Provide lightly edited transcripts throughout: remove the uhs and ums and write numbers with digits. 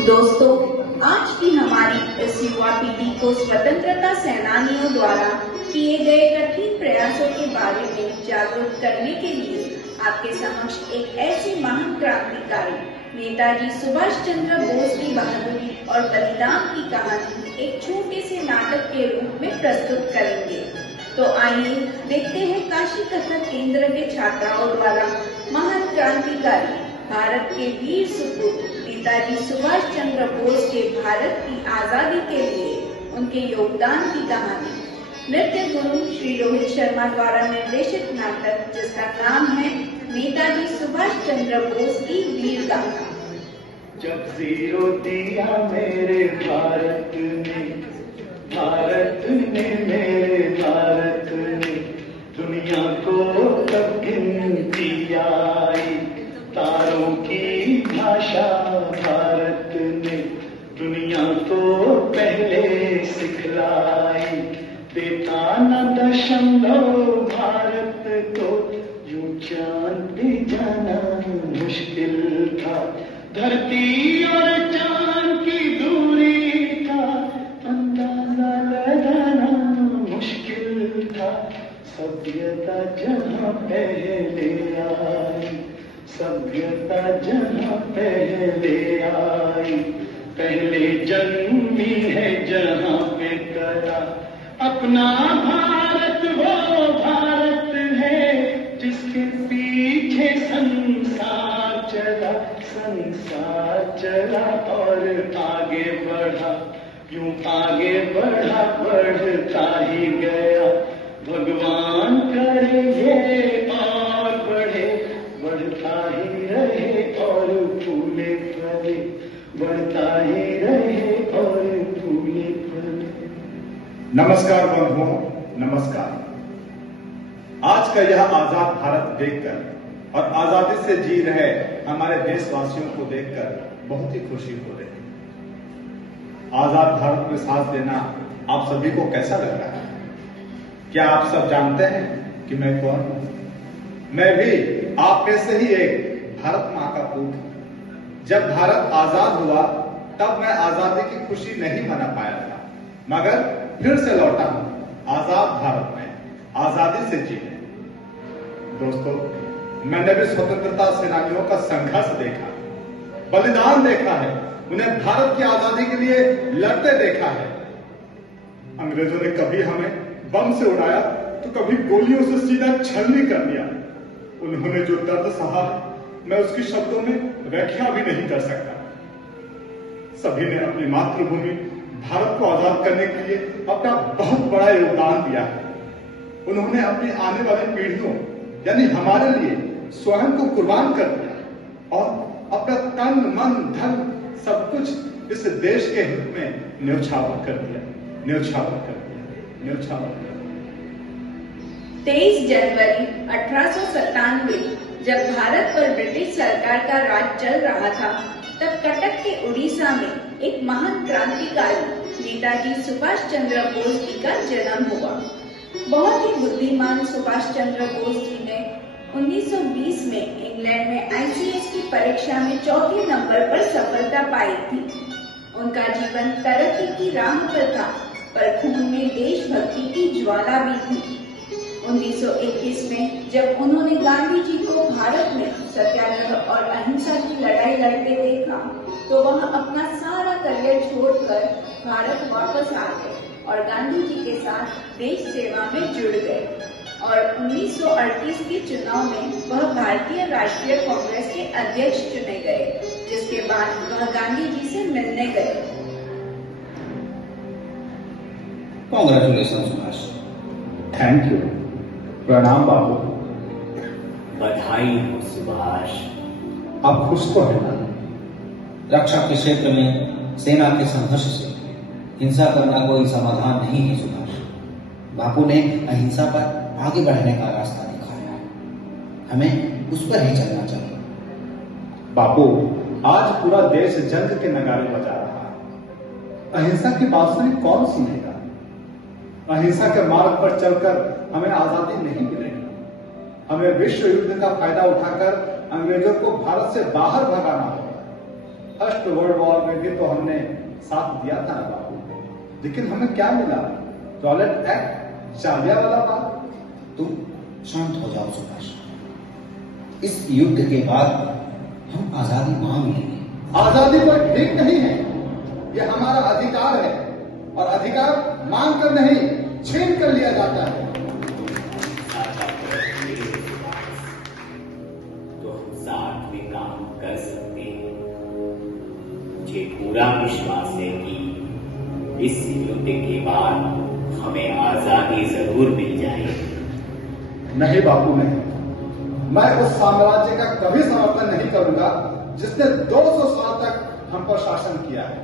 दोस्तों, आज की हमारी इस युवा पीढ़ी को स्वतंत्रता सेनानियों द्वारा किए गए कठिन प्रयासों के बारे में जागरूक करने के लिए आपके समक्ष एक ऐसे महान क्रांतिकारी नेताजी सुभाष चंद्र बोस की बहादुरी और बलिदान की कहानी एक छोटे से नाटक के रूप में प्रस्तुत करेंगे। तो आइए देखते हैं काशी कथक केंद्र के छात्राओं द्वारा महान क्रांतिकारी भारत के वीर सुपूत नेताजी सुभाष चंद्र बोस के भारत की आजादी के लिए उनके योगदान की कहानी। नृत्य गुरु श्री रोहित शर्मा द्वारा निर्देशित नाटक जिसका नाम है नेताजी सुभाष चंद्र बोस की वीर गाथा। जब जीरो दिया मेरे भारत ने मेरे भारत ने दुनिया को तब गिनती आई। तारों की भाषा भारत ने दुनिया को पहले सिखलाई। देता न दशमलव भारत को यूं चांद पे जाना मुश्किल था। धरती और चांद की दूरी का अंदाजा लगाना मुश्किल था। सभ्यता जहाँ पहले आई, सभ्यता जहाँ पहले आई, पहले जन्मी है जहाँ पे कला। अपना भारत वो भारत है जिसके पीछे संसार चला और आगे बढ़ा। यूं आगे बढ़ा बढ़ता ही गया। भगवान करे ये और बढ़े, बढ़ता ही रहे और फूले फले, बढ़ता ही रहे और फूले फले। नमस्कार बंधुओं, नमस्कार। आज का यह आजाद भारत देखकर और आजादी से जी रहे हमारे देशवासियों को देखकर बहुत ही खुशी हो रही है। आजाद भारत में सांस लेना आप सभी को कैसा लग रहा है? क्या आप सब जानते हैं कि मैं कौन हूं? मैं भी आप में से ही एक भारत मां का पूत हूं। जब भारत आजाद हुआ तब मैं आजादी की खुशी नहीं मना पाया था, मगर फिर से लौटा हूं आजाद भारत में, आजादी से जीने। दोस्तों, मैंने भी स्वतंत्रता सेनानियों का संघर्ष देखा, बलिदान देखा है, उन्हें भारत की आजादी के लिए लड़ते देखा है। अंग्रेजों ने कभी हमें बम से उड़ाया तो कभी गोलियों से सीधा छलनी कर दिया। उन्होंने जो दर्द सहा मैं उसकी शब्दों में व्याख्या भी नहीं कर सकता। सभी ने अपनी मातृभूमि भारत को आजाद करने के लिए अपना बहुत बड़ा योगदान दिया है। उन्होंने अपनी आने वाली पीढ़ियों यानी हमारे लिए स्वयं को कुर्बान कर दिया और अपना तन मन धन सब कुछ इस देश के हित में न्यौछावर कर दिया, न्यौछावर कर दिया, न्यौछावर कर दिया। 23 जनवरी 1897 जब भारत पर ब्रिटिश सरकार का राज चल रहा था, तब कटक के उड़ीसा में एक महान क्रांतिकारी नेताजी सुभाष चंद्र बोस जी का जन्म हुआ। बहुत ही बुद्धिमान सुभाष चंद्र बोस जी ने 1920 में इंग्लैंड में ICS की परीक्षा में चौथे नंबर पर सफलता पाई थी। उनका जीवन तरक्की की राह पर था, पर खून में देशभक्ति की ज्वाला भी थी। 1921 में जब उन्होंने गांधी जी को भारत में सत्याग्रह और अहिंसा की लड़ाई लड़ते देखा, तो वह अपना सारा करियर छोड़कर भारत वापस आ गए और गांधी जी के साथ देश सेवा में जुड़ गए। और 1938 के चुनाव में वह भारतीय राष्ट्रीय कांग्रेस के अध्यक्ष चुने गए, जिसके बाद वह गांधी जी से मिलने गए। कांग्रेचुलेशन सुभाष। Thank you. प्रणाम बाबू। बधाई हो सुभाष। आप खुश तो है ना? रक्षा के क्षेत्र में सेना के संघर्ष से हिंसा करना कोई समाधान नहीं है सुभाष। बापू ने अहिंसा पर आगे बढ़ने का रास्ता दिखाया है, हमें उस पर ही चलना चाहिए। बापू, आज पूरा देश जंग के नगारे बजा रहा है। अहिंसा की बांसुरी कौन सुनेगा? अहिंसा के मार्ग पर चलकर हमें आजादी नहीं मिलेगी। हमें विश्व युद्ध का फायदा उठाकर अंग्रेजों को भारत से बाहर भगाना होगा। फर्स्ट वर्ल्ड वॉर में भी तो हमने साथ दिया था ना बापू, लेकिन हमें क्या मिला? टॉयलेट एक्ट, शादिया वाला बात। तुम शांत हो जाओ सुभाष। इस युद्ध के बाद हम आजादी मांग लेंगे। आजादी पर ठीक नहीं है, यह हमारा अधिकार है और अधिकार मांग कर नहीं छीन कर लिया जाता है। तो हम साथ में काम कर सकते हैं। मुझे पूरा विश्वास है कि इस युद्ध के बाद हमें आजादी जरूर मिल जाएगी। नहीं बापू नहीं, मैं उस साम्राज्य का कभी समर्थन नहीं करूंगा जिसने 200 साल तक हम पर शासन किया है।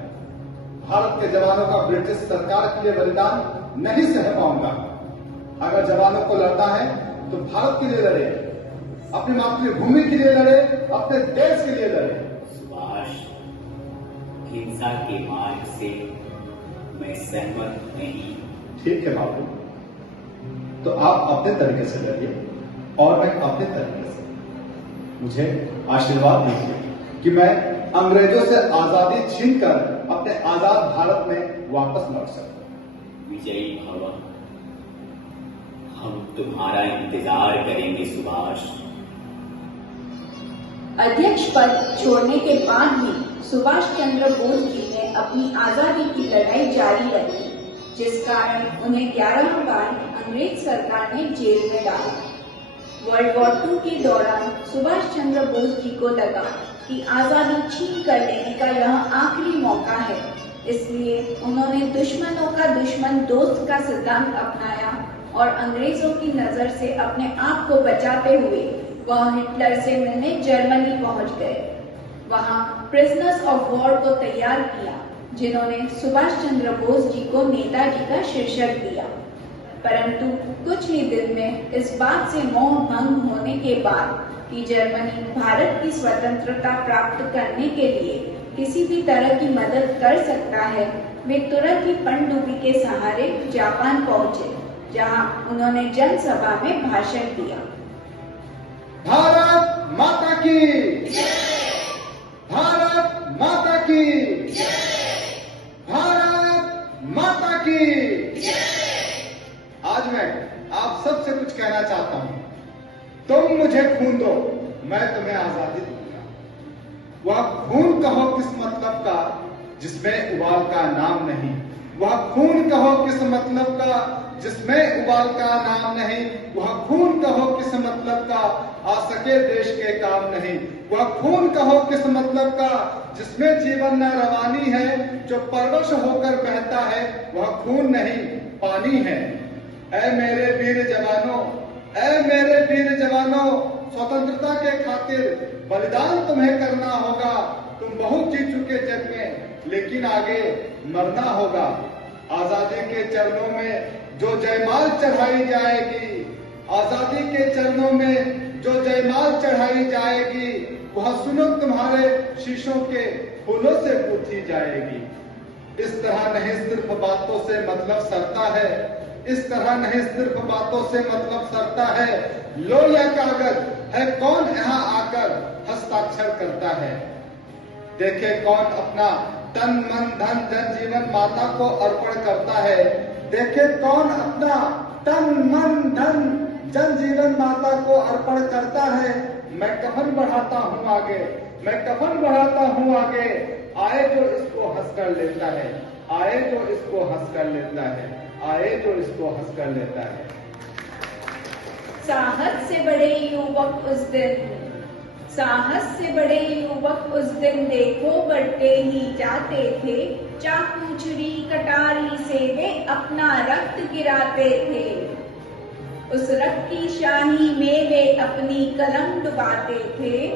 भारत के जवानों का ब्रिटिश सरकार के लिए बलिदान नहीं सह पाऊंगा। अगर जवानों को लड़ना है तो भारत के लिए लड़े, अपनी मातृभूमि के लिए लड़े, अपने देश के लिए लड़े। सुभाष, हिंसा के मार्ग से मैं सहमत नहीं। ठीक है बापू, तो आप अपने तरीके से लड़िए और मैं अपने तरीके से। मुझे आशीर्वाद दीजिए कि मैं अंग्रेजों से आजादी छीनकर अपने आजाद भारत में वापस लौट सकूं। विजयी भव। हम तुम्हारा इंतजार करेंगे सुभाष। अध्यक्ष पद छोड़ने के बाद भी सुभाष चंद्र बोस जी ने अपनी आजादी की लड़ाई जारी रखी, जिस कारण उन्हें 11 बार अंग्रेज सरकार ने जेल में डाला। वर्ल्ड वॉर 2 के दौरान सुभाष चंद्र बोस जी को लगा कि आजादी छीन कर लेने का यह आखिरी मौका है, इसलिए उन्होंने दुश्मनों का दुश्मन दोस्त का सिद्धांत अपनाया और अंग्रेजों की नजर से अपने आप को बचाते हुए वह हिटलर से मिलने जर्मनी पहुंच गए। वहां प्रिजनर्स ऑफ वॉर को तैयार किया, जिन्होंने सुभाष चंद्र बोस जी को नेताजी का शीर्षक दिया। परंतु कुछ ही दिन में इस बात से मोह भंग होने के बाद कि जर्मनी भारत की स्वतंत्रता प्राप्त करने के लिए किसी भी तरह की मदद कर सकता है, वे तुरंत ही पनडुब्बी के सहारे जापान पहुंचे, जहां उन्होंने जनसभा में भाषण दिया। भारत माता की, भारत माता की, भारत माता की। आज मैं आप सबसे कुछ कहना चाहता हूं। तुम मुझे खून दो, मैं तुम्हें आजादी दूंगा। वह खून कहो किस मतलब का जिसमें उबाल का नाम नहीं, वह खून कहो किस मतलब का जिसमें उबाल का नाम नहीं, वह खून कहो किस मतलब का आ सके देश के काम नहीं, वह खून कहो किस मतलब का जिसमें जीवन न रवानी है, जो परवश होकर बहता है वह खून नहीं पानी है। ऐ मेरे वीर जवानों, ऐ मेरे वीर जवानों, स्वतंत्रता के खातिर बलिदान तुम्हें करना होगा। तुम बहुत जी चुके जग में, लेकिन आगे मरना होगा। आजादी के चरणों में जो जयमाल चढ़ाई जाएगी, आजादी के चरणों में जो जयमाल चढ़ाई जाएगी, वह सुनो तुम्हारे शीशों के फूलों से पूछी जाएगी। इस तरह नहीं सिर्फ बातों से मतलब सरता है, इस तरह नहीं सिर्फ बातों से मतलब सरता है। लो यह कागज, है कौन यहाँ आकर हस्ताक्षर करता है। देखे कौन अपना तन मन धन जन जीवन माता को अर्पण करता है। देखे कौन अपना तन मन धन जन जीवन माता को अर्पण करता है। मैं कफन बढ़ाता हूँ आगे, मैं कफन बढ़ाता हूँ आगे। आए जो इसको हंस कर लेता है, आए जो इसको हंस कर लेता है, आए जो इसको हंस कर लेता है। साहस से बड़े युवक उस दिन, साहस से बड़े युवक उस दिन देखो बढ़ते ही जाते थे। चाकू छुरी कटारी से वे अपना रक्त गिराते थे। उस रक्त की शाही में वे अपनी कलम डुबाते थे।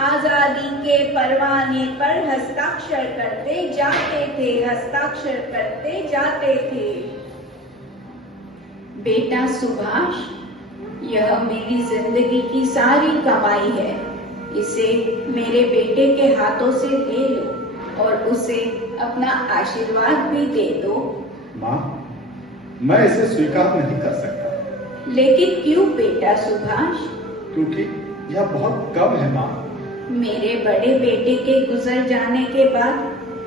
आजादी के परवाने पर हस्ताक्षर करते जाते थे, हस्ताक्षर करते जाते थे। बेटा सुभाष, यह मेरी जिंदगी की सारी कमाई है। इसे मेरे बेटे के हाथों से ले लो और उसे अपना आशीर्वाद भी दे दो। माँ, मैं इसे स्वीकार नहीं कर सकता। लेकिन क्यों बेटा सुभाष? क्योंकि यह बहुत कम है माँ। मेरे बड़े बेटे के गुजर जाने के बाद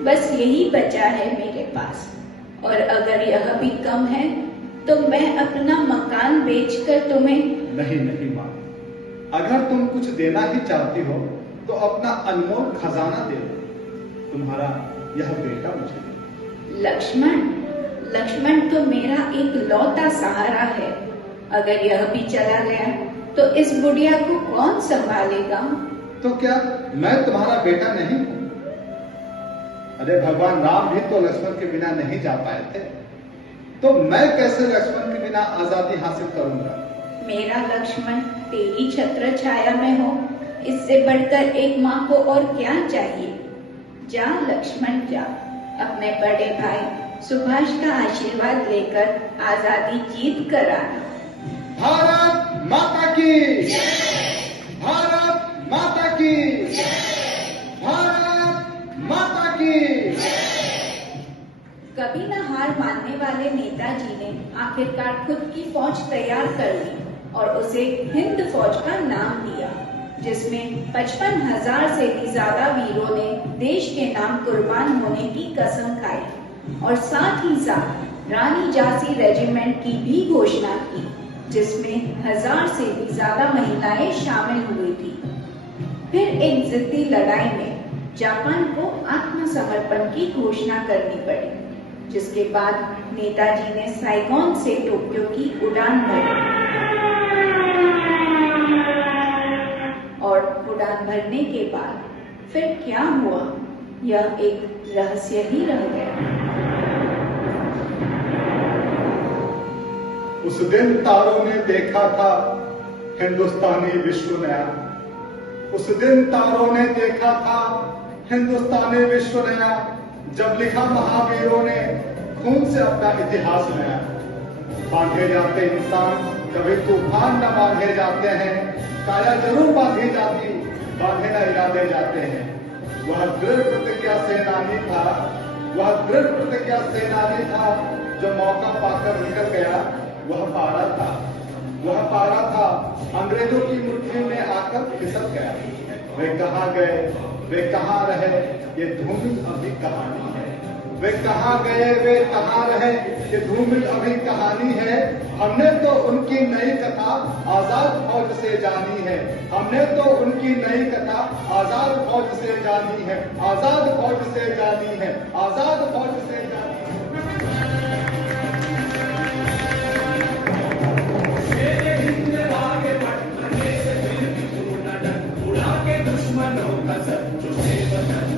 बस यही बचा है मेरे पास, और अगर यह भी कम है तो मैं अपना मकान बेचकर तुम्हें। नहीं नहीं माँ, अगर तुम कुछ देना ही चाहती हो तो अपना अनमोल खजाना दे दो। तुम्हारा यह बेटा मुझे दे। लक्ष्मण तो मेरा एक लौता सहारा है। अगर यह भी चला गया तो इस बुढ़िया को कौन संभालेगा? तो क्या मैं तुम्हारा बेटा नहीं हूं? अरे भगवान राम भी तो लक्ष्मण के बिना नहीं जा पाए थे, तो मैं कैसे लक्ष्मण के बिना आजादी हासिल करूंगा? मेरा लक्ष्मण तेरी छत्र छाया में हो, इससे बढ़कर एक माँ को और क्या चाहिए? जा लक्ष्मण जा, अपने बड़े भाई सुभाष का आशीर्वाद लेकर आजादी जीत कर आना। भारत माता की भारत माता की भारत माता की। कभी न हार मानने वाले नेताजी ने आखिरकार खुद की फौज तैयार कर ली और उसे हिंद फौज का नाम दिया, जिसमें 55,000 से भी ज्यादा वीरों ने देश के नाम कुर्बान होने की कसम खाई और साथ ही साथ रानी झांसी रेजिमेंट की भी घोषणा की, जिसमें 1000 से भी ज्यादा महिलाएं शामिल हुई थी। फिर एक जिद्दी लड़ाई में जापान को आत्मसमर्पण की घोषणा करनी पड़ी, जिसके बाद नेताजी ने साइगोन से टोक्यो की उड़ान भरी और उड़ान भरने के बाद फिर क्या हुआ, यह एक रहस्य ही रह गया। उस दिन तारों ने देखा था हिंदुस्तानी विश्व नया। उस दिन तारों ने देखा था हिंदुस्तानी विश्व नया, जब लिखा महावीरों ने खून से अपना इतिहास नया। बांधे जाते इंसान कभी तूफान न बांधे जाते हैं, काया जरूर बांधी जाती, बांधे न इरादे जाते हैं। वह दृढ़ प्रतिज्ञा सेनानी था, वह दृढ़ प्रतिज्ञा सेनानी था, जो मौका पाकर निकल गया वह पारा था, वह पारा था अंग्रेजों की मुट्ठी में आकर फिसल गया। वे कहाँ गए, वे कहाँ रहे, ये धूमिल अभी कहानी है। वे कहाँ गए, वे कहाँ रहे, ये धूमिल अभी कहानी है। हमने तो उनकी नई कथा आजाद फौज से जानी है, हमने तो उनकी नई कथा आजाद फौज से जानी है, आजाद फौज से जानी है, आजाद फौज से जानी है। दुश्मनों का सब